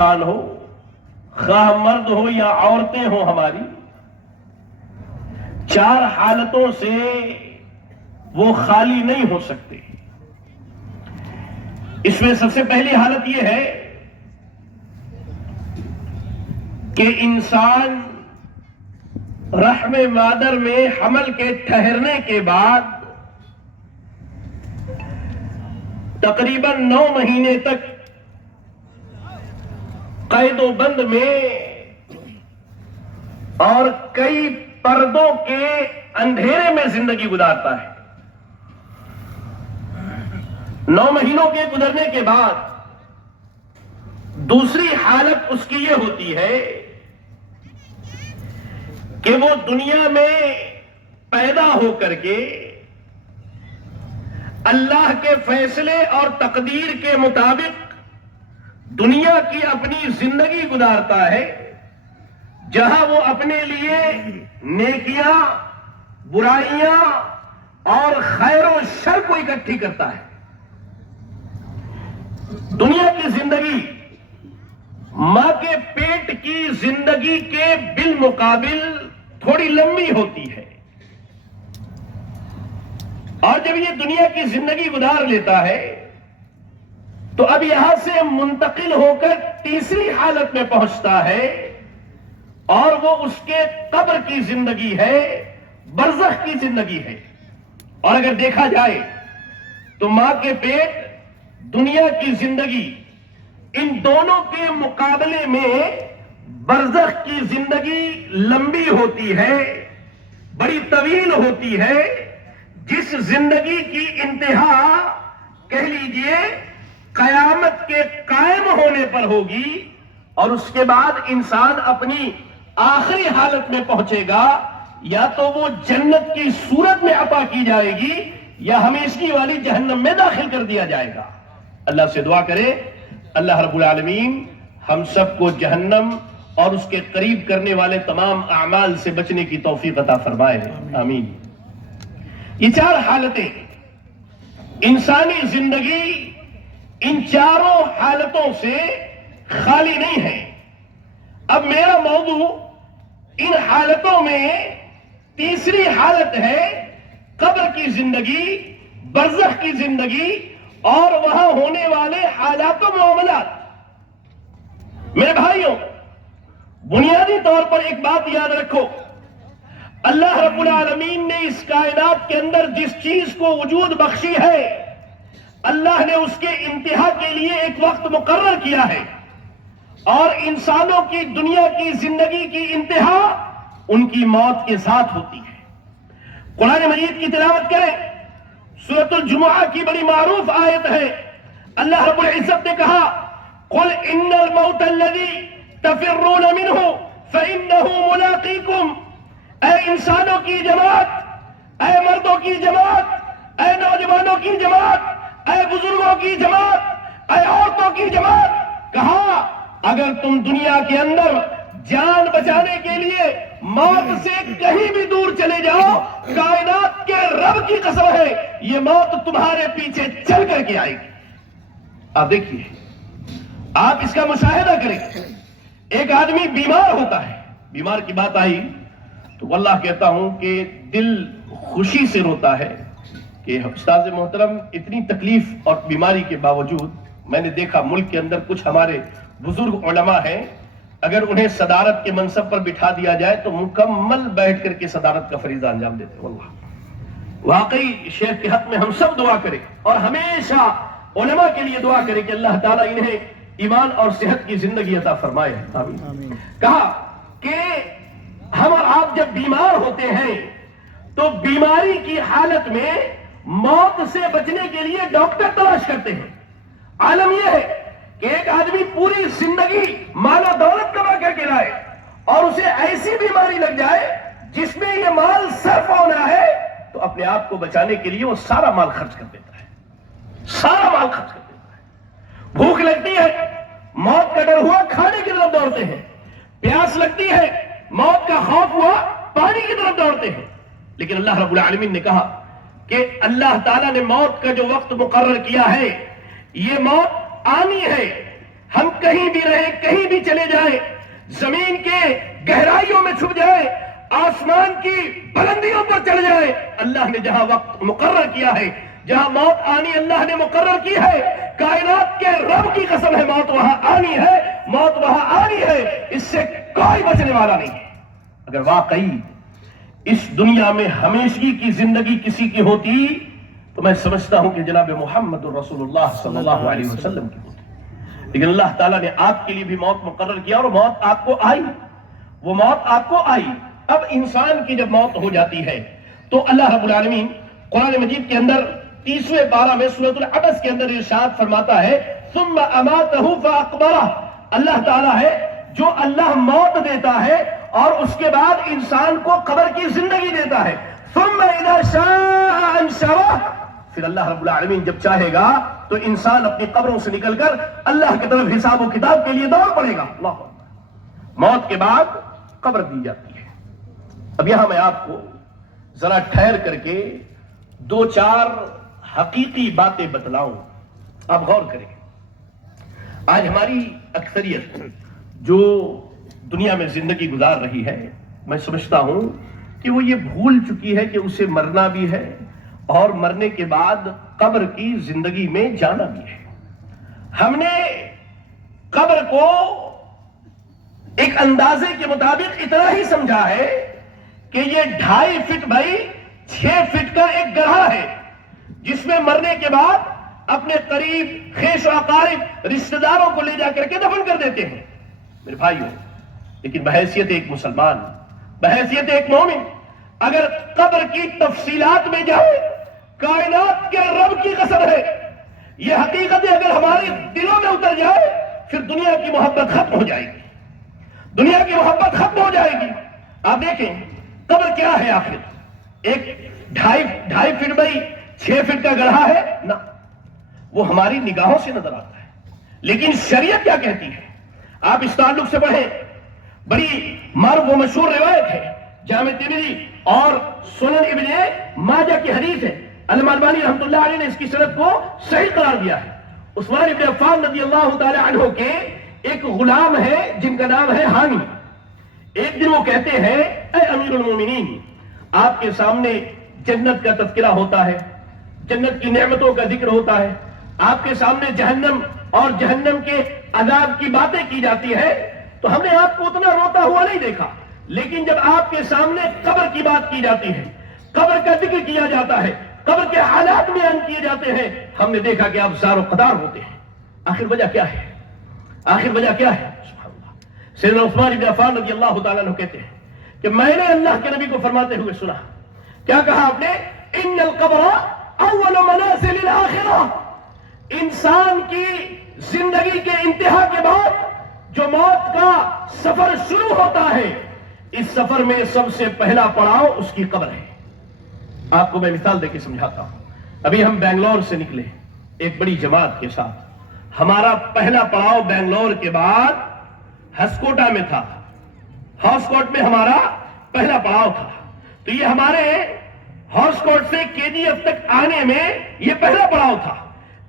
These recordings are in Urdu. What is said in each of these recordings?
ہو، خواہ مرد ہو یا عورتیں ہوں ہماری، چار حالتوں سے وہ خالی نہیں ہو سکتے۔ اس میں سب سے پہلی حالت یہ ہے کہ انسان رحم مادر میں حمل کے ٹھہرنے کے بعد تقریباً 9 مہینے تک قید و بند میں اور کئی پردوں کے اندھیرے میں زندگی گزارتا ہے۔ 9 مہینوں کے گزرنے کے بعد دوسری حالت اس کی یہ ہوتی ہے کہ وہ دنیا میں پیدا ہو کر کے اللہ کے فیصلے اور تقدیر کے مطابق دنیا کی اپنی زندگی گزارتا ہے، جہاں وہ اپنے لیے نیکیاں، برائیاں اور خیر و شر کو اکٹھی کرتا ہے۔ دنیا کی زندگی ماں کے پیٹ کی زندگی کے بالمقابل تھوڑی لمبی ہوتی ہے، اور جب یہ دنیا کی زندگی گزار لیتا ہے تو اب یہاں سے منتقل ہو کر تیسری حالت میں پہنچتا ہے، اور وہ اس کے قبر کی زندگی ہے، برزخ کی زندگی ہے۔ اور اگر دیکھا جائے تو ماں کے پیٹ، دنیا کی زندگی، ان دونوں کے مقابلے میں برزخ کی زندگی لمبی ہوتی ہے، بڑی طویل ہوتی ہے، جس زندگی کی انتہا کہہ لیجئے قیامت کے قائم ہونے پر ہوگی، اور اس کے بعد انسان اپنی آخری حالت میں پہنچے گا، یا تو وہ جنت کی صورت میں عطا کی جائے گی یا ہمیشگی والی جہنم میں داخل کر دیا جائے گا۔ اللہ سے دعا کرے اللہ رب العالمین ہم سب کو جہنم اور اس کے قریب کرنے والے تمام اعمال سے بچنے کی توفیق عطا فرمائے، آمین۔ یہ 4 حالتیں انسانی زندگی ان چاروں حالتوں سے خالی نہیں ہے۔ اب میرا موضوع ان حالتوں میں تیسری حالت ہے قبر کی زندگی، برزخ کی زندگی اور وہاں ہونے والے حالات و معاملات۔ میرے بھائیوں، بنیادی طور پر ایک بات یاد رکھو، اللہ رب العالمین نے اس کائنات کے اندر جس چیز کو وجود بخشی ہے، اللہ نے اس کے انتہا کے لیے ایک وقت مقرر کیا ہے، اور انسانوں کی دنیا کی زندگی کی انتہا ان کی موت کے ساتھ ہوتی ہے۔ قرآن مجید کی تلاوت کریں، سورۃ الجمعہ کی بڑی معروف آیت ہے، اللہ رب العزت نے کہا قل ان الموت الذی تفرون منہ فانہ ملاقیکم۔ اے انسانوں کی جماعت، اے مردوں کی جماعت، اے نوجوانوں کی جماعت، اے بزرگوں کی جماعت، اے عورتوں کی جماعت، کہا اگر تم دنیا کے اندر جان بچانے کے لیے موت سے کہیں بھی دور چلے جاؤ، کائنات کے رب کی قسم ہے یہ موت تمہارے پیچھے چل کر کے آئے گی۔ آپ دیکھیے، آپ اس کا مشاہدہ کریں، ایک آدمی بیمار ہوتا ہے، بیمار کی بات آئی تو واللہ کہتا ہوں کہ دل خوشی سے روتا ہے کہ استاذ محترم اتنی تکلیف اور بیماری کے باوجود میں نے دیکھا ملک کے اندر کچھ ہمارے بزرگ علماء ہیں، اگر انہیں صدارت کے منصب پر بٹھا دیا جائے تو مکمل بیٹھ کر کے صدارت کا فریضہ انجام دیتے۔ واللہ واقعی شیخ کے حق میں ہم سب دعا کریں، اور ہمیشہ علماء کے لیے دعا کریں کہ اللہ تعالیٰ انہیں ایمان اور صحت کی زندگی عطا فرمائے، آمین۔ کہا کہ ہم اور آپ جب بیمار ہوتے ہیں تو بیماری کی حالت میں موت سے بچنے کے لیے ڈاکٹر تلاش کرتے ہیں۔ عالم یہ ہے کہ ایک آدمی پوری زندگی مال و دولت کما کر کے لائے اور اسے ایسی بیماری لگ جائے جس میں یہ مال صرف ہونا ہے، تو اپنے آپ کو بچانے کے لیے وہ سارا مال خرچ کر دیتا ہے، سارا مال خرچ کر دیتا ہے۔ بھوک لگتی ہے، موت کا ڈر ہوا کھانے کی طرف دوڑتے ہیں، پیاس لگتی ہے، موت کا خوف ہوا پانی کی طرف دوڑتے ہیں۔ لیکن اللہ رب العالمین نے کہا کہ اللہ تعالیٰ نے موت کا جو وقت مقرر کیا ہے، یہ موت آنی ہے، ہم کہیں بھی رہیں، کہیں بھی چلے جائیں، زمین کے گہرائیوں میں چھپ جائیں، آسمان کی بلندیوں پر چڑھ جائیں، اللہ نے جہاں وقت مقرر کیا ہے، جہاں موت آنی اللہ نے مقرر کی ہے، کائنات کے رب کی قسم ہے، موت وہاں آنی ہے، موت وہاں آنی ہے، اس سے کوئی بچنے والا نہیں ہے۔ اگر واقعی اس دنیا میں ہمیشگی کی زندگی کسی کی ہوتی تو میں سمجھتا ہوں کہ جناب محمد رسول اللہ صلی اللہ علیہ وسلم کی ہوتی، لیکن اللہ تعالیٰ نے آپ کے لیے بھی موت مقرر کیا اور موت آپ کو آئی، وہ موت آپ کو آئی۔ اب انسان کی جب موت ہو جاتی ہے تو اللہ رب العالمین قرآن مجید کے اندر 30ویں پارہ میں سورۃ العبس کے اندر ارشاد فرماتا ہے ثم اماتہ فاقبرہ، اللہ تعالیٰ ہے جو اللہ موت دیتا ہے اور اس کے بعد انسان کو قبر کی زندگی دیتا ہے، ثم اذا شاء انشرہ، پھر اللہ رب العالمین جب چاہے گا تو انسان اپنی قبروں سے نکل کر اللہ کی طرف حساب و کتاب کے لیے دوڑ پڑے گا۔ اللہ موت کے بعد قبر دی جاتی ہے۔ اب یہاں میں آپ کو ذرا ٹھہر کر کے دو چار حقیقی باتیں بتلاؤں، آپ غور کریں۔ آج ہماری اکثریت جو دنیا میں زندگی گزار رہی ہے، میں سمجھتا ہوں کہ وہ یہ بھول چکی ہے کہ اسے مرنا بھی ہے اور مرنے کے بعد قبر کی زندگی میں جانا بھی ہے۔ ہم نے قبر کو ایک اندازے کے مطابق اتنا ہی سمجھا ہے کہ یہ 2.5 فٹ بائی 6 فٹ کا ایک گڑھا ہے جس میں مرنے کے بعد اپنے قریب خیش و اقارب رشتہ داروں کو لے جا کر کے دفن کر دیتے ہیں۔ میرے بھائیوں، لیکن بحیثیت ایک مسلمان، بحیثیت ایک مومن، اگر قبر کی تفصیلات میں جائے، کائنات کے رب کی قسم ہے، یہ حقیقت اگر ہمارے دلوں میں اتر جائے پھر دنیا کی محبت ختم ہو جائے گی، دنیا کی محبت ختم ہو جائے گی۔ آپ دیکھیں قبر کیا ہے آخر، ایک 2.5 فٹ بائی 6 فٹ کا گڑھا ہے نہ، وہ ہماری نگاہوں سے نظر آتا ہے، لیکن شریعت کیا کہتی ہے آپ اس تعلق سے پڑھیں۔ بڑی معروف و مشہور روایت ہے، جامع ترمذی اور سنن ابن ماجہ کی حدیث ہے، علامہ البانی رحمۃ اللہ علیہ نے اس کی سند کو صحیح قرار دیا ہے۔ عثمان ابن عفان رضی اللہ تعالی عنہ کے ایک غلام ہے جن کا نام ہے حامی۔ ایک دن وہ کہتے ہیں اے امیر المومنین، آپ کے سامنے جنت کا تذکرہ ہوتا ہے، جنت کی نعمتوں کا ذکر ہوتا ہے، آپ کے سامنے جہنم اور جہنم کے عذاب کی باتیں کی جاتی ہے، تو ہم نے آپ کو اتنا روتا ہوا نہیں دیکھا، لیکن جب آپ کے سامنے قبر کی بات کی جاتی ہے، قبر کا ذکر کیا جاتا ہے، قبر کے حالات بیان کیے جاتے ہیں، ہم نے دیکھا کہ آپ زار و قدار ہوتے ہیں۔ آخر وجہ کیا ہے؟ آخر وجہ کیا ہے؟ سبحان اللہ۔ سیدنا عثمان بن عفان رضی اللہ تعالیٰ عنہ کہتے ہیں کہ میں نے اللہ کے نبی کو فرماتے ہوئے سنا، کیا کہا آپ نے؟ ان القبر اول منازل الاخرہ، انسان کی زندگی کے انتہا کے بعد جو موت کا سفر شروع ہوتا ہے، اس سفر میں سب سے پہلا پڑاؤ اس کی قبر ہے۔ آپ کو میں مثال دے کے سمجھاتا ہوں۔ ابھی ہم بنگلور سے نکلے ایک بڑی جماعت کے ساتھ، ہمارا پہلا پڑاؤ بنگلور کے بعد ہسکوٹا میں تھا، ہاؤس کوٹ میں ہمارا پہلا پڑاؤ تھا، تو یہ ہمارے ہاؤس کوٹ سے KGF تک آنے میں یہ پہلا پڑاؤ تھا۔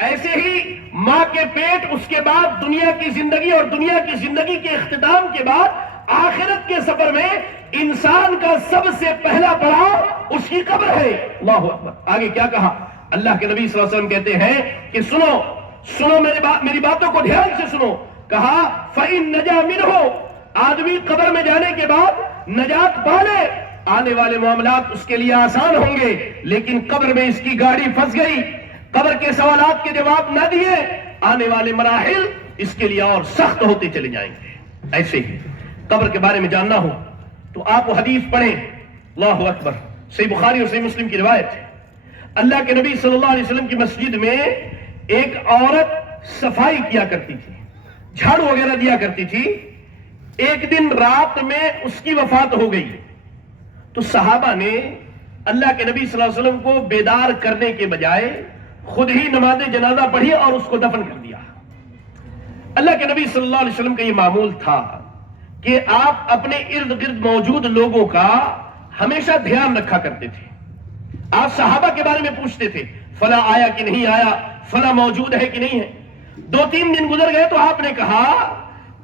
ایسے ہی ماں کے پیٹ، اس کے بعد دنیا کی زندگی، اور دنیا کی زندگی کے اختتام کے بعد آخرت کے سفر میں انسان کا سب سے پہلا پڑاؤ اس کی قبر ہے۔ اللہ اکبر۔ آگے کیا کہا؟ اللہ کے نبی صلی اللہ علیہ وسلم کہتے ہیں کہ سنو میری باتوں کو دھیان سے سنو، کہا فَإِن نَجَا مِنْهُ، آدمی قبر میں جانے کے بعد نجات پالے، آنے والے معاملات اس کے لیے آسان ہوں گے، لیکن قبر میں اس کی گاڑی پھنس گئی، قبر کے سوالات کے جواب نہ دیے، آنے والے مراحل اس کے لیے اور سخت ہوتے چلے جائیں گے۔ ایسے ہی قبر کے بارے میں جاننا ہو تو آپ وہ حدیث پڑھیں۔ اللہ اکبر۔ صحیح بخاری اور صحیح مسلم کی روایت ہے، اللہ کے نبی صلی اللہ علیہ وسلم کی مسجد میں ایک عورت صفائی کیا کرتی تھی، جھاڑو وغیرہ دیا کرتی تھی۔ ایک دن رات میں اس کی وفات ہو گئی تو صحابہ نے اللہ کے نبی صلی اللہ علیہ وسلم کو بیدار کرنے کے بجائے خود ہی نماز جنازہ پڑھی اور اس کو دفن کر دیا۔ اللہ کے نبی صلی اللہ علیہ وسلم کا یہ معمول تھا کہ آپ اپنے ارد گرد موجود لوگوں کا ہمیشہ دھیان رکھا کرتے تھے۔ آپ صحابہ کے بارے میں پوچھتے تھے، فلاں آیا کہ نہیں آیا، فلاں موجود ہے کہ نہیں ہے۔ 2-3 دن گزر گئے تو آپ نے کہا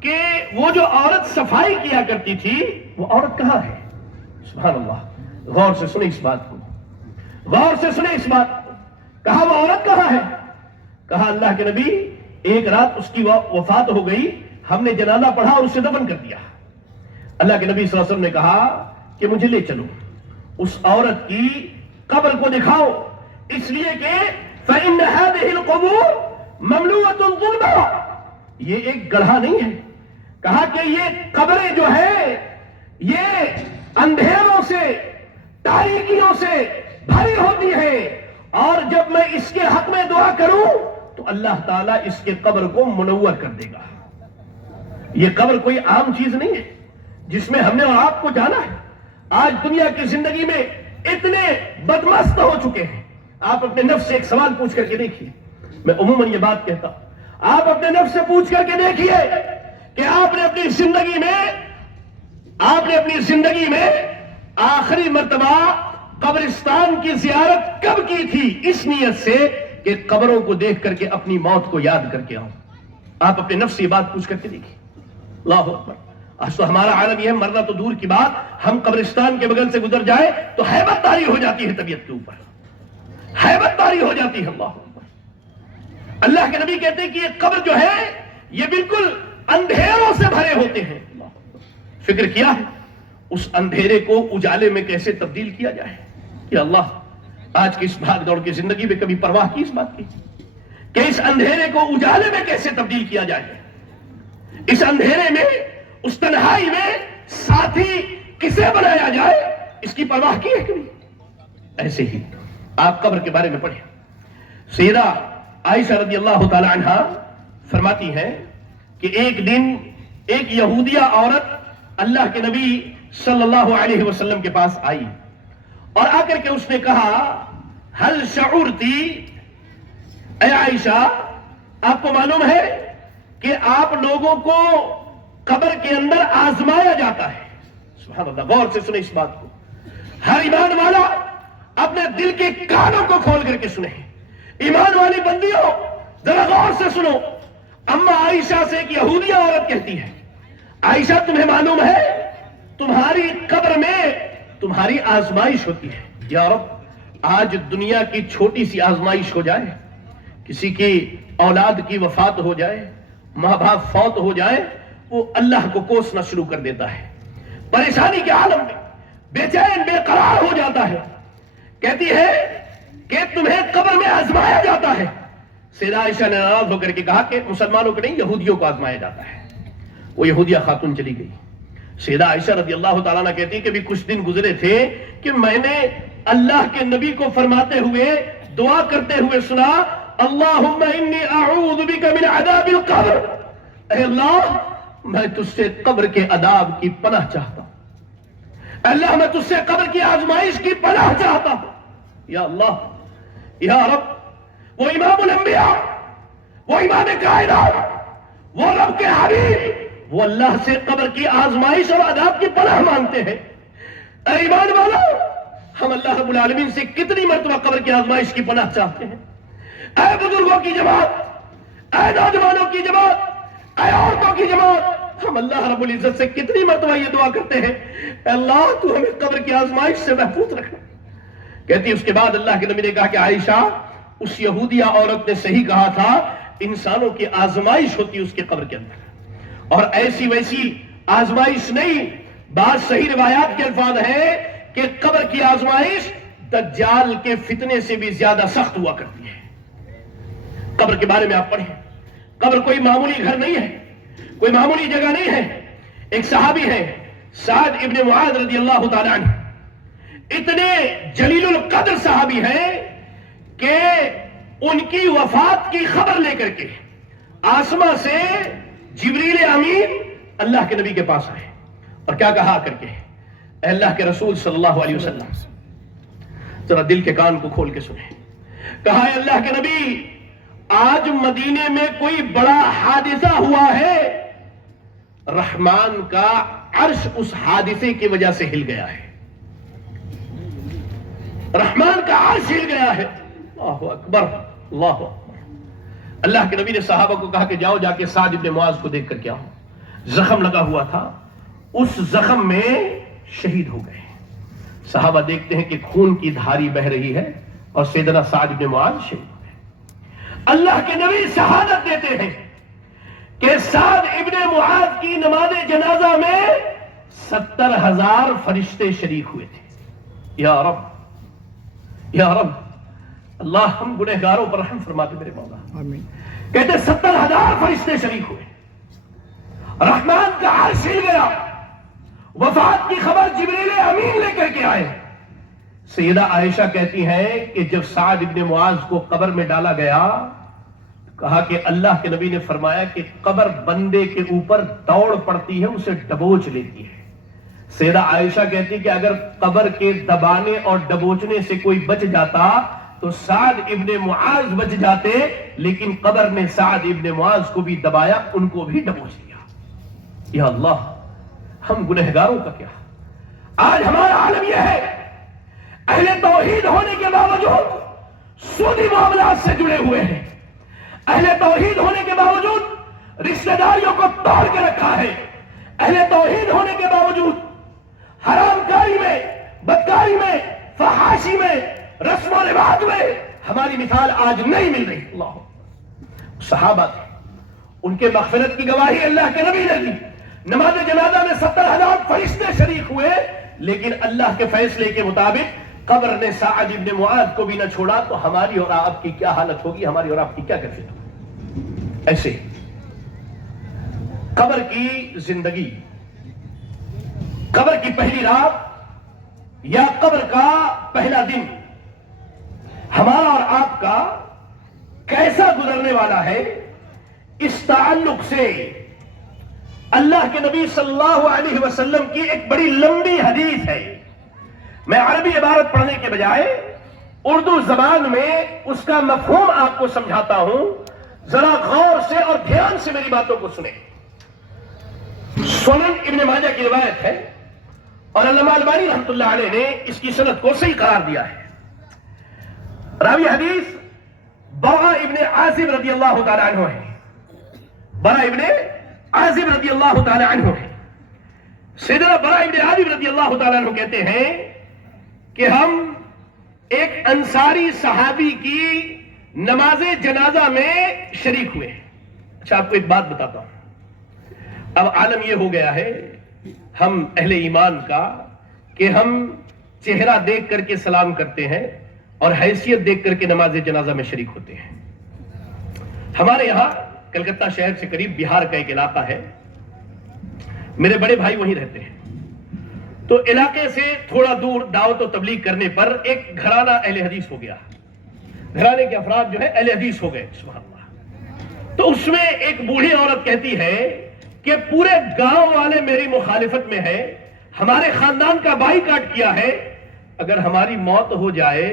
کہ وہ جو عورت صفائی کیا کرتی تھی وہ عورت کہاں ہے؟ سبحان اللہ، غور سے سنیں اس بات کو، غور سے سنیں اس بات کو. کہا وہ عورت کہاں ہے؟ کہا اللہ کے نبی ایک رات اس کی وفات ہو گئی، ہم نے جنازہ پڑھا اور اسے دفن کر دیا. اللہ کے نبی صلی اللہ علیہ وسلم نے کہا کہ مجھے لے چلو، اس عورت کی قبر کو دکھاؤ، اس لیے کہ فَإِنَّ هَذِهِ الْقُبُورُ مَمْلُوءَةٌ ظُلْمًا، یہ ایک گڑھا نہیں ہے. کہا کہ یہ قبریں جو ہے یہ اندھیروں سے، تاریکیوں سے بھری ہوتی ہیں، اور جب میں اس کے حق میں دعا کروں تو اللہ تعالیٰ اس کے قبر کو منور کر دے گا. یہ قبر کوئی عام چیز نہیں ہے جس میں ہم نے اور آپ کو جانا ہے. آج دنیا کی زندگی میں اتنے بدمست ہو چکے ہیں. آپ اپنے نفس سے ایک سوال پوچھ کر کے دیکھیے، میں عموماً یہ بات کہتا ہوں، آپ اپنے نفس سے پوچھ کر کے دیکھیے کہ آپ نے اپنی زندگی میں آخری مرتبہ قبرستان کی زیارت کب کی تھی، اس نیت سے کہ قبروں کو دیکھ کر کے اپنی موت کو یاد کر کے آؤں. آپ اپنے نفس سے یہ بات پوچھ کر کے دیکھیے. اللہ اکبر. آج تو ہمارا عالم یہ ہے، مرنا تو دور کی بات، ہم قبرستان کے بغل سے گزر جائے تو ہیبت طاری ہو جاتی ہے طبیعت کے اوپر، ہیبت طاری ہو جاتی ہے. اللہ اکبر. اللہ کے نبی کہتے ہیں کہ یہ قبر جو ہے یہ بالکل اندھیروں سے بھرے ہوتے ہیں. فکر کیا ہے اس اندھیرے کو اجالے میں کیسے تبدیل کیا جائے؟ کہ اللہ آج کی اس بھاگ دوڑ کی زندگی میں کبھی پرواہ کی اس بات کی کہ اس اندھیرے کو اجالے میں کیسے تبدیل کیا جائے؟ اس اندھیرے میں، اس تنہائی میں ساتھی کسے بنایا جائے، اس کی پرواہ کی ہے کبھی؟ ایسے ہی آپ قبر کے بارے میں پڑھیں. سیدہ عائشہ رضی اللہ تعالی عنہا فرماتی ہیں کہ ایک دن ایک یہودیہ عورت اللہ کے نبی صلی اللہ علیہ وسلم کے پاس آئی اور آ کر کے اس نے کہا ہل شعورتی، اے عائشہ آپ کو معلوم ہے کہ آپ لوگوں کو قبر کے اندر آزمایا جاتا ہے. سبحان اللہ. غور سے سنیں اس بات کو، ہر ایمان والا اپنے دل کے کانوں کو کھول کر کے سنیں. ایمان والی بندیوں ذرا غور سے سنو. اما عائشہ سے ایک یہودیہ عورت کہتی ہے عائشہ تمہیں معلوم ہے تمہاری قبر میں تمہاری آزمائش ہوتی ہے. یا رب آج دنیا کی چھوٹی سی آزمائش ہو جائے، کسی کی اولاد کی وفات ہو جائے، ماں باپ فوت ہو جائے، وہ اللہ کو کوسنا شروع کر دیتا ہے، پریشانی کے عالم میں بے چین بے قرار ہو جاتا ہے. کہتی ہے کہ تمہیں قبر میں آزمایا جاتا ہے. سیدہ عائشہ نے ناراض ہو کر کے کہا کہ مسلمانوں کو نہیں، یہودیوں کو آزمایا جاتا ہے. وہ یہودیہ خاتون چلی گئی. سیدہ عائشہ رضی اللہ تعالیٰ عنہ کہتی کہ بھی کچھ دن گزرے تھے کہ میں نے اللہ کے نبی کو فرماتے ہوئے، دعا کرتے ہوئے سنا اللہم انی اعوذ بک من عذاب القبر، اے اللہ میں تجھ سے قبر کے عذاب کی پناہ چاہتا ہوں. اللہ میں تجھ سے قبر کی آزمائش کی پناہ چاہتا ہوں. یا اللہ، یا رب، وہ امام الانبیاء، وہ امام کائنات، وہ رب کے حبیب، وہ اللہ سے قبر کی آزمائش اور عذاب کی پناہ مانگتے ہیں. اے ایمان والو، ہم اللہ رب العالمین سے کتنی مرتبہ قبر کی آزمائش کی پناہ چاہتے ہیں. اے بزرگوں کی جماعت، اے نوجوانوں کی جماعت، اے عورتوں کی جماعت، ہم اللہ رب العزت سے کتنی مرتبہ یہ دعا کرتے ہیں اے اللہ تو ہمیں قبر کی آزمائش سے محفوظ رکھنا. کہتی اس کے بعد اللہ کے نبی نے کہا کہ عائشہ اس یہودیہ عورت نے صحیح کہا تھا، انسانوں کی آزمائش ہوتی اس کے قبر کے اندر، اور ایسی ویسی آزمائش نہیں. بعض صحیح روایات کے الفاظ ہیں کہ قبر کی آزمائش دجال کے فتنے سے بھی زیادہ سخت ہوا کرتی ہے. قبر کے بارے میں آپ پڑھیں، قبر کوئی معمولی گھر نہیں ہے، کوئی معمولی جگہ نہیں ہے. ایک صحابی ہے سعد ابن معاذ رضی اللہ تعالی عنہ، اتنے جلیل القدر صحابی ہیں کہ ان کی وفات کی خبر لے کر کے آسمان سے جبریل امین اللہ کے نبی کے پاس آئے اور کیا کہا کر کے اے اللہ کے رسول صلی اللہ علیہ وسلم، ذرا دل کے کان کو کھول کے سنیں. کہا اے اللہ کے نبی، آج مدینے میں کوئی بڑا حادثہ ہوا ہے، رحمان کا عرش اس حادثے کی وجہ سے ہل گیا ہے. رحمان کا عرش ہل گیا ہے. اللہ اکبر، اللہ اکبر. اللہ کے نبی نے صحابہ کو کہا کہ جاؤ جا کے سعد ابن معاذ کو دیکھ کر کے آؤ، زخم لگا ہوا تھا، اس زخم میں شہید ہو گئے۔ صحابہ دیکھتے ہیں کہ خون کی دھاری بہ رہی ہے اور سیدنا سعد ابن معاذ شہید ہو گئے۔ اللہ کے نبی شہادت دیتے ہیں کہ سعد ابن معاذ کی نماز جنازہ میں 70,000 فرشتے شریک ہوئے تھے۔ یا رب یا رب، اللہ ہم گنہگاروں پر رحم فرما دے میرے مولا۔ آمین۔ کہتے 70,000 فرشتے شریک ہوئے، رحمان کا عرش ہل گیا، وفات کی خبر جبریل امین لے کر کے آئے۔ سیدہ عائشہ کہتی ہیں کہ جب سعد ابن معاذ کو قبر میں ڈالا گیا، کہا کہ اللہ کے نبی نے فرمایا کہ قبر بندے کے اوپر دوڑ پڑتی ہے، اسے دبوچ لیتی ہے۔ سیدہ عائشہ کہتی کہ اگر قبر کے دبانے اور دبوچنے سے کوئی بچ جاتا تو سعد ابن معاذ بچ جاتے، لیکن قبر نے سعد ابن معاذ کو بھی دبایا، ان کو بھی دبوچ دیا۔ یا اللہ، ہم گنہگاروں کا کیا؟ آج ہمارا عالم یہ ہے، اہل توحید ہونے کے باوجود سودی معاملات سے جڑے ہوئے ہیں، اہل توحید ہونے کے باوجود رشتہ داریوں کو توڑ کے رکھا ہے، اہل توحید ہونے کے باوجود حرام کاری میں، بدکاری میں، فحاشی میں، رسم و رواج میں ہماری مثال آج نہیں مل رہی۔ اللہ، صحابہ تھے، ان کے مغفرت کی گواہی اللہ کے نبی نے دی۔ نماز جنازہ میں 70,000 فرشتے شریک ہوئے، لیکن اللہ کے فیصلے کے مطابق قبر نے سعد ابن معاذ کو بھی نہ چھوڑا، تو ہماری اور آپ کی کیا حالت ہوگی، ہماری اور آپ کی کیا کیفیت ہوگی؟ ایسے قبر کی زندگی، قبر کی پہلی رات یا قبر کا پہلا دن ہمارا اور آپ کا کیسا گزرنے والا ہے، اس تعلق سے اللہ کے نبی صلی اللہ علیہ وسلم کی ایک بڑی لمبی حدیث ہے۔ میں عربی عبارت پڑھنے کے بجائے اردو زبان میں اس کا مفہوم آپ کو سمجھاتا ہوں، ذرا غور سے اور دھیان سے میری باتوں کو سنیں۔ سنن ابن ماجہ کی روایت ہے اور علامہ البانی رحمۃ اللہ علیہ نے اس کی سند کو صحیح قرار دیا ہے۔ راوی حدیث برا ابن عازب رضی اللہ تعالی عنہ ہے، برا ابن عازب رضی اللہ تعالی عنہ ہے۔ سیدنا برا ابن عازب رضی اللہ تعالی عنہ کہتے ہیں کہ ہم ایک انصاری صحابی کی نماز جنازہ میں شریک ہوئے۔ اچھا، آپ کو ایک بات بتاتا ہوں، اب عالم یہ ہو گیا ہے ہم اہل ایمان کا کہ ہم چہرہ دیکھ کر کے سلام کرتے ہیں اور حیثیت دیکھ کر کے نماز جنازہ میں شریک ہوتے ہیں۔ ہمارے یہاں کلکتہ شہر سے قریب بہار کا ایک علاقہ ہے، میرے بڑے بھائی وہیں رہتے ہیں، تو علاقے سے تھوڑا دور دعوت و تبلیغ کرنے پر ایک گھرانہ اہل حدیث ہو گیا، گھرانے کے افراد جو ہے اہل حدیث ہو گئے، سبحان اللہ۔ تو اس میں ایک بوڑھی عورت کہتی ہے کہ پورے گاؤں والے میری مخالفت میں ہے، ہمارے خاندان کا بائی کاٹ کیا ہے، اگر ہماری موت ہو جائے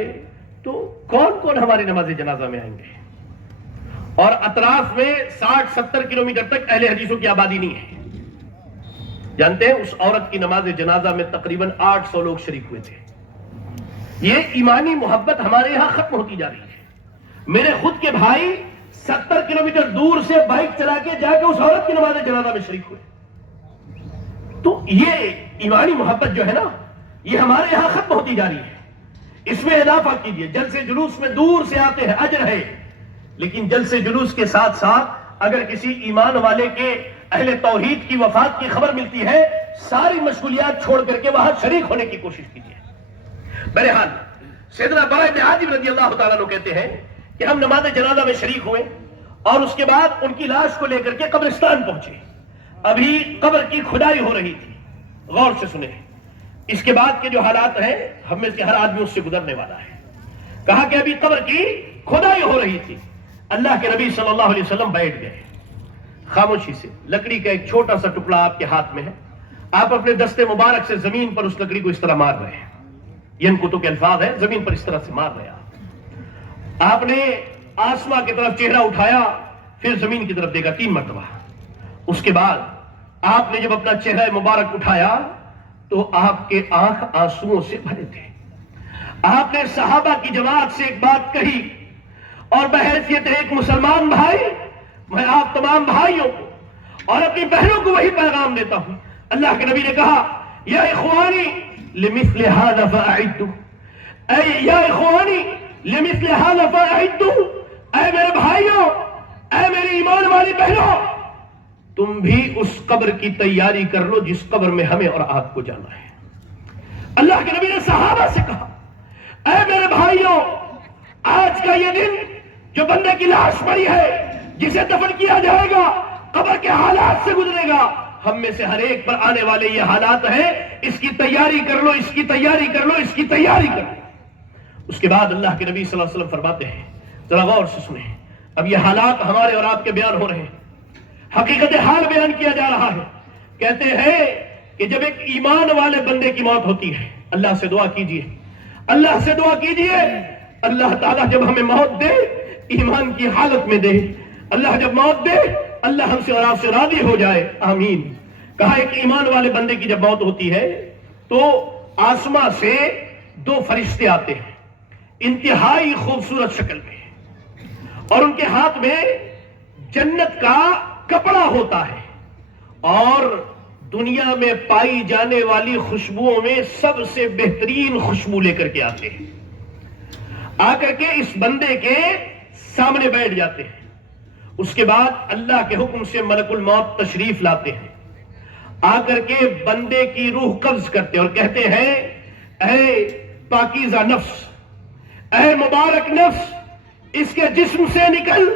تو کون کون ہماری نماز جنازہ میں آئیں گے؟ اور اطراف میں 60-70 کلومیٹر تک اہل حدیثوں کی آبادی نہیں ہے۔ جانتے ہیں اس عورت کی نماز جنازہ میں تقریباً 800 لوگ شریک ہوئے تھے۔ یہ ایمانی محبت ہمارے یہاں ختم ہوتی جا رہی ہے۔ میرے خود کے بھائی 70 کلومیٹر دور سے بائک چلا کے جا کے اس عورت کی نماز جنازہ میں شریک ہوئے۔ تو یہ ایمانی محبت جو ہے نا، یہ ہمارے یہاں ختم ہوتی جا رہی ہے۔ اس میں اضافہ کیجئے، جلسے جلوس میں دور سے آتے ہیں، اجر ہے، لیکن جلسے جلوس کے ساتھ ساتھ اگر کسی ایمان والے کے اہل توحید کی وفات کی خبر ملتی ہے، ساری مشغولیات چھوڑ کر کے وہاں شریک ہونے کی کوشش کیجئے۔ بہرحال سیدنا برا بن عازب رضی اللہ تعالیٰ عنہ کہتے ہیں کہ ہم نماز جنازہ میں شریک ہوئے اور اس کے بعد ان کی لاش کو لے کر کے قبرستان پہنچے۔ ابھی قبر کی کھدائی ہو رہی تھی، غور سے سنیں، اس کے بعد کے جو حالات ہیں ہم میں سے ہر آدمی اس سے گزرنے والا ہے۔ کہا کہ ابھی قبر کی کھدائی ہو رہی تھی، اللہ کے نبی صلی اللہ علیہ وسلم بیٹھ گئے خاموشی سے، لکڑی کا ایک چھوٹا سا ٹکڑا آپ کے ہاتھ میں ہے، آپ اپنے دستے مبارک سے زمین پر اس لکڑی کو اس طرح مار رہے ہیں، یہ ان کتب کے الفاظ ہیں، زمین پر اس طرح سے مار رہے ہیں۔ آپ نے آسمان کی طرف چہرہ اٹھایا، پھر زمین کی طرف دیکھا 3 مرتبہ۔ اس کے بعد آپ نے جب اپنا چہرہ مبارک اٹھایا تو آپ کے آنکھ آنسوؤں سے بھرے تھے۔ آپ نے صحابہ کی جماعت سے ایک بات کہی اور بحیثیت ایک مسلمان بھائی میں آپ تمام بھائیوں کو اور اپنی بہنوں کو وہی پیغام دیتا ہوں. اللہ کے نبی نے کہا یا اخوانی لمثل هذا فاعدوا، اے یا اخوانی لمثل هذا فاعدوا، اے میرے بھائیوں، اے میری ایمان والی بہنوں، تم بھی اس قبر کی تیاری کر لو جس قبر میں ہمیں اور آپ کو جانا ہے. اللہ کے نبی نے صحابہ سے کہا اے میرے بھائیوں، آج کا یہ دن جو بندے کی لاش پڑی ہے، جسے دفن کیا جائے گا، قبر کے حالات سے گزرے گا، ہم میں سے ہر ایک پر آنے والے یہ حالات ہیں، اس کی تیاری کر لو، اس کی تیاری کر لو، اس کی تیاری کر لو. اس کے بعد اللہ کے نبی صلی اللہ علیہ وسلم فرماتے ہیں، ذرا غور سے سنیں، اب یہ حالات ہمارے اور آپ کے بیان ہو رہے ہیں، حقیقت حال بیان کیا جا رہا ہے. کہتے ہیں کہ جب ایک ایمان والے بندے کی موت ہوتی ہے، اللہ سے دعا کیجئے، اللہ سے دعا کیجئے، اللہ تعالیٰ جب ہمیں موت دے ایمان کی حالت میں دے، اللہ جب موت دے اللہ ہم سے اور آپ سے راضی ہو جائے، آمین. کہا ایک ایمان والے بندے کی جب موت ہوتی ہے تو آسمان سے دو فرشتے آتے ہیں انتہائی خوبصورت شکل میں، اور ان کے ہاتھ میں جنت کا کپڑا ہوتا ہے اور دنیا میں پائی جانے والی خوشبوؤں میں سب سے بہترین خوشبو لے کر کے آتے ہیں. آ کر کے اس بندے کے سامنے بیٹھ جاتے ہیں. اس کے بعد اللہ کے حکم سے ملک الموت تشریف لاتے ہیں، آ کر کے بندے کی روح قبض کرتے اور کہتے ہیں اے پاکیزہ نفس، اے مبارک نفس، اس کے جسم سے نکل،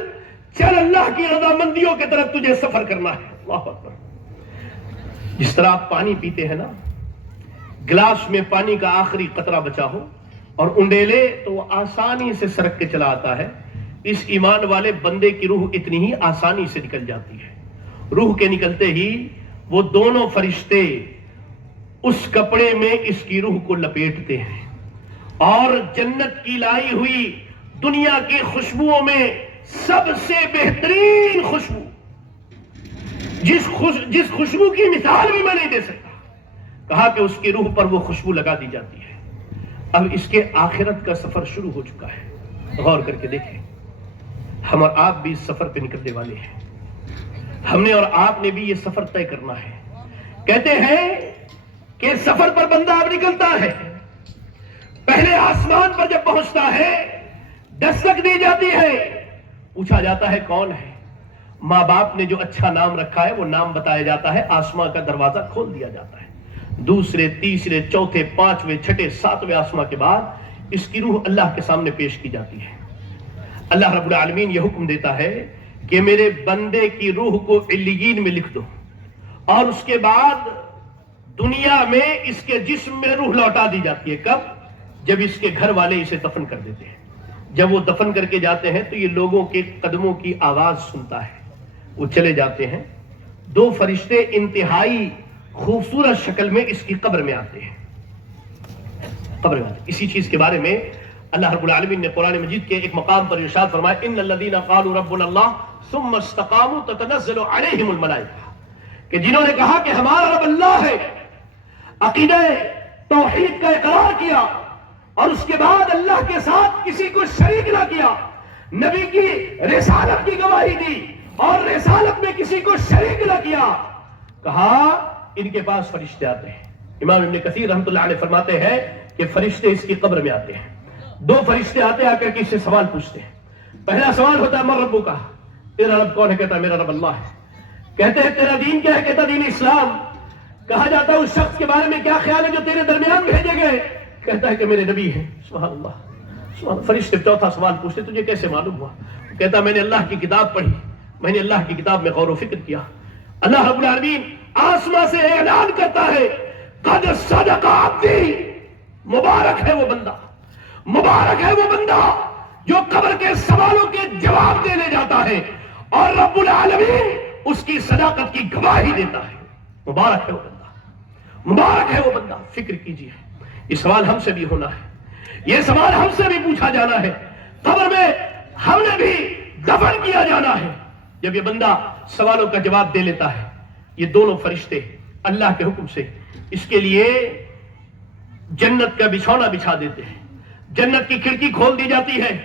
چل اللہ کی رضامندیوں کی طرف تجھے سفر کرنا ہے. اللہ اکبر. جس طرح آپ پانی پیتے ہیں نا، گلاس میں پانی کا آخری قطرہ بچا ہو اور انڈیلے تو وہ آسانی سے سرک کے چلا آتا ہے، اس ایمان والے بندے کی روح اتنی ہی آسانی سے نکل جاتی ہے. روح کے نکلتے ہی وہ دونوں فرشتے اس کپڑے میں اس کی روح کو لپیٹتے ہیں اور جنت کی لائی ہوئی دنیا کی خوشبوؤں میں سب سے بہترین خوشبو، جس خوشبو کی مثال بھی میں نہیں دے سکتا، کہا کہ اس کی روح پر وہ خوشبو لگا دی جاتی ہے. اب اس کے آخرت کا سفر شروع ہو چکا ہے. غور کر کے دیکھیں، ہم اور آپ بھی اس سفر پہ نکلنے والے ہیں. ہم نے اور آپ نے بھی یہ سفر طے کرنا ہے. کہتے ہیں کہ سفر پر بندہ اب نکلتا ہے، پہلے آسمان پر جب پہنچتا ہے دستک دی جاتی ہے، پوچھا جاتا ہے کون ہے. ماں باپ نے جو اچھا نام رکھا ہے وہ نام بتایا جاتا ہے، آسمان کا دروازہ کھول دیا جاتا ہے. دوسرے، تیسرے، چوتھے، پانچویں، چھٹے، ساتویں آسمان کے بعد اس کی روح اللہ کے سامنے پیش کی جاتی ہے. اللہ رب العالمین یہ حکم دیتا ہے کہ میرے بندے کی روح کو علیین میں لکھ دو، اور اس کے بعد دنیا میں اس کے جسم میں روح لوٹا دی جاتی ہے. کب؟ جب اس کے گھر والے اسے دفن کر دیتے ہیں. جب وہ دفن کر کے جاتے ہیں تو یہ لوگوں کے قدموں کی آواز سنتا ہے، وہ چلے جاتے ہیں. دو فرشتے انتہائی خوبصورت شکل میں اس کی قبر میں آتے ہیں. قبر میں اسی چیز کے بارے میں اللہ رب العالمین نے قرآن مجید کے ایک مقام پر ارشاد فرمایا ان الذین قالوا ربنا اللہ ثم استقاموا تتنزل علیہم الملائکہ، کہ جنہوں نے کہا کہ ہمارا رب اللہ ہے، عقیدہ توحید کا اقرار کیا اور اس کے بعد اللہ کے ساتھ کسی کو شریک نہ کیا، نبی کی رسالت کی گواہی دی اور رسالت میں کسی کو شریک نہ کیا، کہا ان کے پاس فرشتے آتے ہیں. امام ابن کثیر رحمۃ اللہ علیہ فرماتے ہیں کہ فرشتے اس کی قبر میں آتے ہیں. دو فرشتے آتے آ کر کے اس سے سوال پوچھتے ہیں. پہلا سوال ہوتا ہے من ربک کا، تیرا رب کون ہے؟ کہتا ہے میرا رب اللہ ہے. کہتے ہیں تیرا دین کیا ہے؟ کہتا دین اسلام. کہا جاتا ہے اس شخص کے بارے میں کیا خیال ہے جو تیرے درمیان بھیجے گئے؟ کہتا ہے کہ میرے نبی ہیں. سبحان اللہ، سبحان. فرشتے چوتھا سوال پوچھتے تجھے کیسے معلوم ہوا؟ کہتا میں نے اللہ کی کتاب پڑھی، میں نے اللہ کی کتاب میں غور و فکر کیا. اللہ رب العالمین آسمان سے اعلان کرتا ہے قد صدق عبدی، مبارک ہے وہ بندہ، مبارک ہے وہ بندہ جو قبر کے سوالوں کے جواب دینے جاتا ہے اور رب العالمین اس کی صداقت کی گواہی دیتا ہے. مبارک ہے وہ بندہ، مبارک ہے وہ بندہ. فکر کیجیے، یہ سوال ہم سے بھی ہونا ہے، یہ سوال ہم سے بھی پوچھا جانا ہے. قبر میں ہم نے بھی دفن کیا جانا ہے. جب یہ بندہ سوالوں کا جواب دے لیتا ہے، یہ دونوں فرشتے اللہ کے حکم سے اس کے لیے جنت کا بچھونا بچھا دیتے ہیں. جنت کی کھڑکی کھول دی جاتی ہے.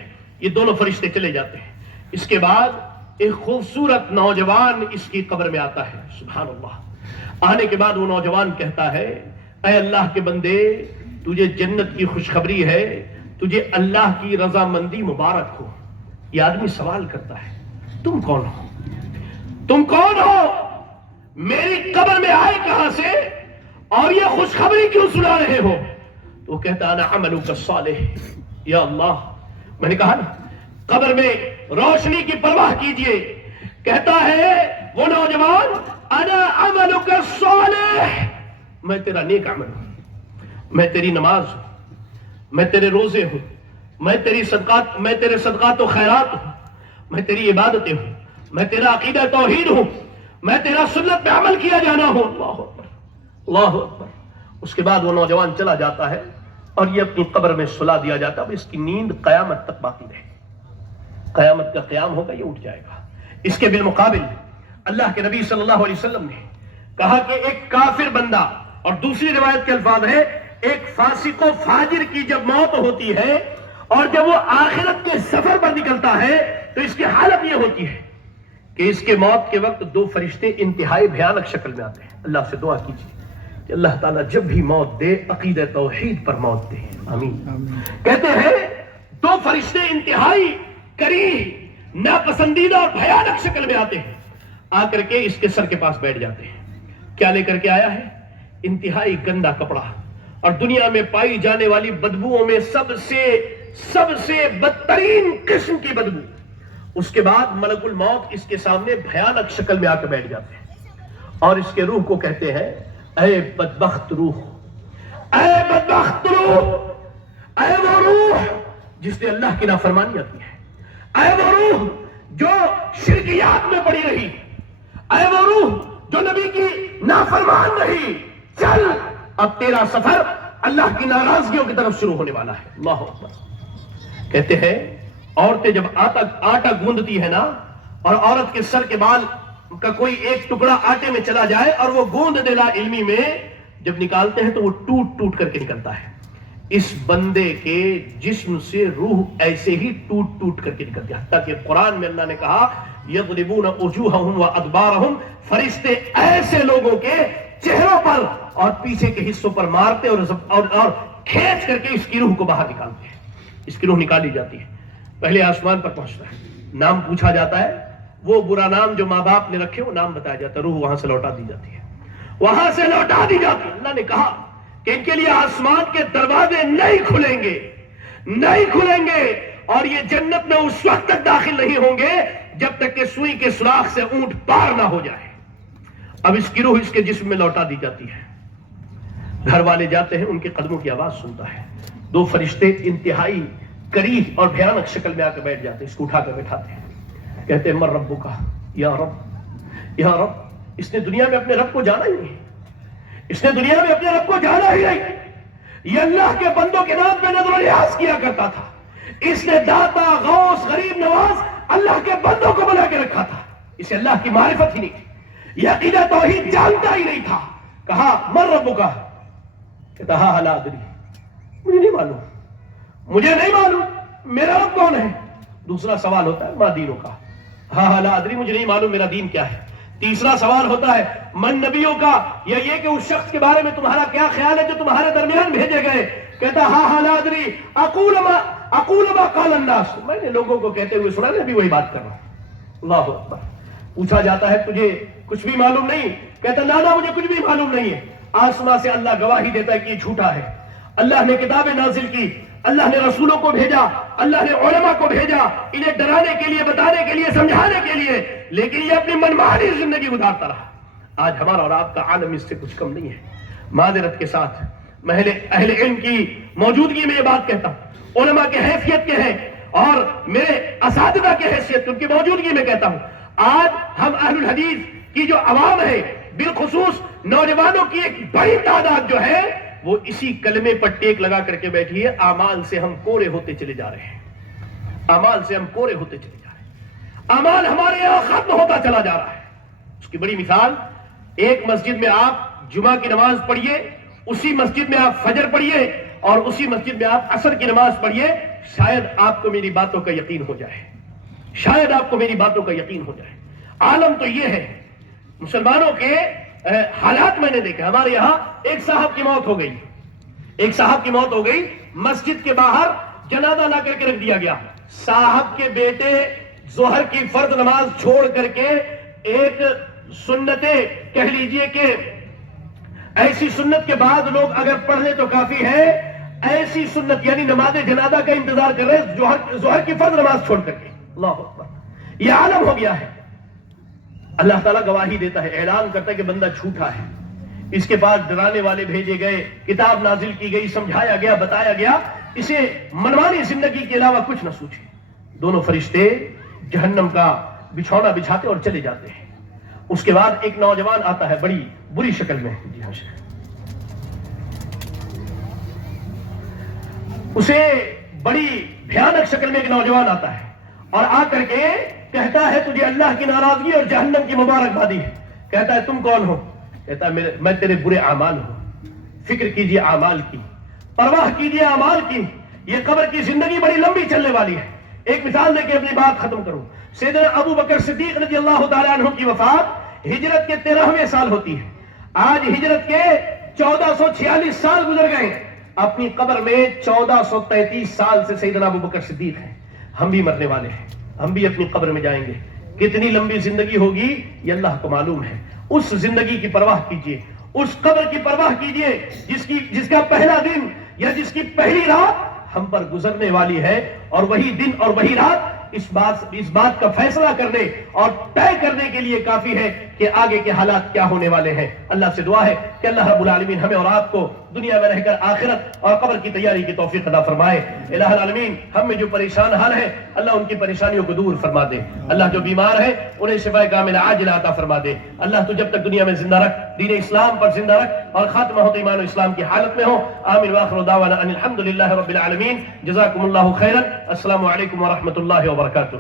یہ دونوں فرشتے چلے جاتے ہیں. اس کے بعد ایک خوبصورت نوجوان اس کی قبر میں آتا ہے. سبحان اللہ. آنے کے بعد وہ نوجوان کہتا ہے اے اللہ کے بندے تجھے جنت کی خوشخبری ہے, تجھے اللہ کی رضامندی مبارک ہو. یہ آدمی سوال کرتا ہے تم کون ہو, تم کون ہو, میری قبر میں آئے کہاں سے اور یہ خوشخبری کیوں سنا رہے ہو؟ تو وہ کہتا انا عملک الصالح. یا اللہ, میں نے کہا نا قبر میں روشنی کی پرواہ کیجئے. کہتا ہے وہ نوجوان انا عملک الصالح, میں تیرا نیک عمل ہوں, میں تیری نماز ہوں, میں تیرے روزے ہوں, میں تیرے صدقات و خیرات ہوں, میں تیری عبادتیں ہوں, میں تیرا عقیدہ توحید ہوں, میں تیرا سنت پہ عمل کیا جانا ہوں. اللہ اکبر, اللہ اکبر. اس کے بعد وہ نوجوان چلا جاتا ہے اور یہ اپنی قبر میں سلا دیا جاتا ہے. اب اس کی نیند قیامت تک باقی رہے, قیامت کا قیام ہوگا یہ اٹھ جائے گا. اس کے بالمقابل اللہ کے نبی صلی اللہ علیہ وسلم نے کہا کہ ایک کافر بندہ, اور دوسری روایت کے الفاظ ہے ایک فاسق و فاجر کی جب موت ہوتی ہے اور جب وہ آخرت کے سفر پر نکلتا ہے تو اس کی حالت یہ ہوتی ہے کہ اس کے موت کے وقت دو فرشتے انتہائی بھیانک شکل میں آتے ہیں. اللہ سے دعا کیجیے کہ اللہ تعالیٰ جب بھی موت دے عقیدہ توحید پر موت دے. آمین. کہتے ہیں دو فرشتے انتہائی کریہ ناپسندیدہ اور بھیانک شکل میں آتے ہیں, آ کر کے اس کے سر کے پاس بیٹھ جاتے ہیں. کیا لے کر کے آیا ہے؟ انتہائی گندا کپڑا اور دنیا میں پائی جانے والی بدبوؤں میں سب سے بدترین قسم کی بدبو. اس کے بعد ملک الموت اس کے سامنے بھیانک شکل میں آ کے بیٹھ جاتے ہیں اور اس کے روح کو کہتے ہیں اے بدبخت روح, اے بدبخت روح, اے وہ روح جس نے اللہ کی نافرمانیاں کی ہے, اے وہ روح جو شرکیات میں پڑی رہی, اے وہ روح جو نبی کی نافرمان رہی, چل اب تیرا سفر اللہ کی ناراضگیوں کی طرف شروع ہونے والا ہے. اللہ اکبر. کہتے ہیں عورتیں جب آٹا گوندتی ہے نا اور عورت کے سر کے بال کا کوئی ایک ٹکڑا آٹے میں چلا جائے اور وہ گوند دے لا علمی میں جب نکالتے ہیں تو وہ ٹوٹ ٹوٹ کر کے نکلتا ہے. اس بندے کے جسم سے روح ایسے ہی ٹوٹ ٹوٹ کر کے نکلتی ہے, حتیٰ کہ قرآن میں اللہ نے کہا یضربون وجوہہم وادبارہم, فرشتے ایسے لوگوں کے چہروں پر اور پیچھے کے حصوں پر مارتے اور کھینچ کر کے اس کی روح کو باہر نکالتے ہیں. اس کی روح نکالی جاتی ہے, پہلے آسمان پر پہنچتا ہے, نام پوچھا جاتا ہے, وہ برا نام جو ماں باپ نے رکھے وہ نام بتایا جاتا ہے, روح وہاں سے لوٹا دی جاتی ہے, وہاں سے لوٹا دی جاتی ہے. اللہ نے کہا کہ ان کے لیے آسمان کے دروازے نہیں کھلیں گے اور یہ جنت میں اس وقت تک داخل نہیں ہوں گے جب تک کہ سوئی کے سوراخ سے اونٹ پار نہ ہو جائے. اب اس کی روح اس کے جسم میں لوٹا دی جاتی ہے. گھر والے جاتے ہیں, ان کے قدموں کی آواز سنتا ہے, دو فرشتے انتہائی کریہ اور بھیانک شکل میں آ کے بیٹھ جاتے ہیں, اس کو اٹھا کر بیٹھاتے ہیں. کہتے ہیں من ربک, یا رب, یا رب. اس نے دنیا میں اپنے رب کو جانا ہی نہیں, اس نے دنیا میں اپنے رب کو جانا ہی نہیں. یہ اللہ کے بندوں کے نام پہ نظر و نیاز کیا کرتا تھا. اس نے داتا, غوث, غریب نواز اللہ کے بندوں کو بنا کے رکھا تھا. اسے اللہ کی معرفت ہی نہیں تھی, یہ عقیدہ توحید جانتا ہی نہیں تھا. کہا من ربک, کہتا ہاں لا ادری, مجھے نہیں معلوم, میرا رب کون ہے. دوسرا سوال ہوتا ہے ما دینوں کا, ہاں لا ادری, مجھے نہیں معلوم میرا دین کیا ہے. تیسرا سوال ہوتا ہے من نبیوں کا, یا یہ کہ اس شخص کے بارے میں تمہارا کیا خیال ہے جو تمہارے درمیان بھیجے گئے. کہتا ہاں لا ادری اقول ما قال الناس, میں نے لوگوں کو کہتے ہوئے سنا, میں بھی وہی بات کر رہا ہوں. اللہ اکبر. پوچھا جاتا ہے تجھے کچھ بھی معلوم نہیں؟ کہتا نا مجھے کچھ بھی معلوم نہیں ہے. آسمان سے اللہ گواہی دیتا ہے کہ یہ جھوٹا ہے. اللہ نے کتابیں نازل کی, اللہ نے رسولوں کو بھیجا, اللہ نے علماء کو بھیجا, انہیں ڈرانے کے لیے, بتانے کے لیے, سمجھانے کے لیے, لیکن یہ اپنی منمانی زندگی گزارتا رہا. آج ہمارا اور آپ کا عالم اس سے کچھ کم نہیں ہے. معذرت کے ساتھ میں اہل علم کی موجودگی میں یہ بات کہتا ہوں, علماء کے حیثیت کے ہیں اور میرے اساتذہ کے حیثیت ان کی موجودگی میں کہتا ہوں, آج ہم اہل الحدیث کی جو عوام ہے, بالخصوص نوجوانوں کی ایک بڑی تعداد جو ہے وہ اسی کلمے پر ٹیک لگا کر کے بیٹھی ہے. اعمال سے ہم کورے ہوتے چلے جا رہے ہیں, اعمال سے ہم کورے ہوتے چلے جا رہے ہیں, اعمال ہمارے یہاں ختم ہوتا چلا جا رہا ہے. اس کی بڑی مثال, ایک مسجد میں آپ جمعہ کی نماز پڑھیے, اسی مسجد میں آپ فجر پڑھیے, اور اسی مسجد میں آپ عصر کی نماز پڑھیے، شاید آپ کو میری باتوں کا یقین ہو جائے، شاید آپ کو میری باتوں کا یقین ہو جائے۔ عالم تو یہ ہے، مسلمانوں کے حالات میں نے دیکھا۔ ہمارے یہاں ایک صاحب کی موت ہو گئی، ایک صاحب کی موت ہو گئی، مسجد کے باہر جنازہ لا کر کے رکھ دیا گیا۔ صاحب کے بیٹے ظہر کی فرض نماز چھوڑ کر کے ایک سنتیں کہہ لیجئے کہ ایسی سنت کے بعد لوگ اگر پڑھ لیں تو کافی ہے، ایسی سنت یعنی نماز جنازہ کا انتظار کر رہے ظہر کی فرض نماز چھوڑ کر کے۔ اللہ اکبر، یہ عالم ہو گیا ہے۔ اللہ تعالیٰ گواہی دیتا ہے، اعلان کرتا ہے کہ بندہ جھوٹا ہے، اس کے بعد ڈرانے والے بھیجے گئے، کتاب نازل کی گئی، سمجھایا گیا، بتایا گیا، اسے منمانی زندگی کے علاوہ کچھ نہ سوچے۔ دونوں فرشتے جہنم کا بچھونا بچھاتے اور چلے جاتے ہیں۔ اس کے بعد ایک نوجوان آتا ہے بڑی بری شکل میں، جی ہاں شیخ، اسے بڑی بھیانک شکل میں ایک نوجوان آتا ہے اور آ کر کے کہتا ہے تجھے اللہ کی ناراضگی اور جہنم کی مبارکبادی ہے۔ کہتا ہے تم کون ہو؟ کہتا ہے میں تیرے برے اعمال ہوں۔ فکر کیجئے اعمال کی، پرواہ کیجئے اعمال کی، یہ قبر کی زندگی بڑی لمبی چلنے والی ہے۔ ایک مثال دے کے اپنی بات ختم کروں۔ سیدنا ابو بکر صدیق رضی اللہ تعالیٰ عنہ کی وفات ہجرت کے 13ویں سال ہوتی ہے۔ آج ہجرت کے 1446 سال گزر گئے، اپنی قبر میں 1433 سال سے سیدنا ابو بکر صدیق ہیں۔ ہم بھی مرنے والے ہیں، ہم بھی اپنی قبر میں جائیں گے۔ کتنی لمبی زندگی ہوگی یہ اللہ کو معلوم ہے۔ اس زندگی کی پرواہ کیجئے، اس قبر کی پرواہ کیجئے جس کا پہلا دن یا جس کی پہلی رات ہم پر گزرنے والی ہے، اور وہی دن اور وہی رات اس بات کا فیصلہ کرنے اور طے کرنے کے لیے کافی ہے کہ آگے کے حالات کیا ہونے والے ہیں۔ اللہ سے دعا ہے کہ اللہ رب العالمین ہمیں اور آپ کو دنیا میں رہ کر آخرت اور قبر کی تیاری کی توفیق عطا فرمائے۔ الہ العالمین ہم میں جو پریشان حال ہیں اللہ ان کی پریشانیوں کو دور فرما دے۔ اللہ جو بیمار ہیں انہیں شفاء کاملہ عاجلہ عطا فرما دے۔ اللہ تو جب تک دنیا میں زندہ رکھ، دین اسلام پر زندہ رکھ اور خاتمہ ہوتے ایمان و اسلام کی حالت میں ہو۔ آمین واخر دعوانا ان الحمد للہ رب العالمین۔ جزاکم اللہ خیرا۔ السلام علیکم ورحمۃ اللہ وبرکاتہ۔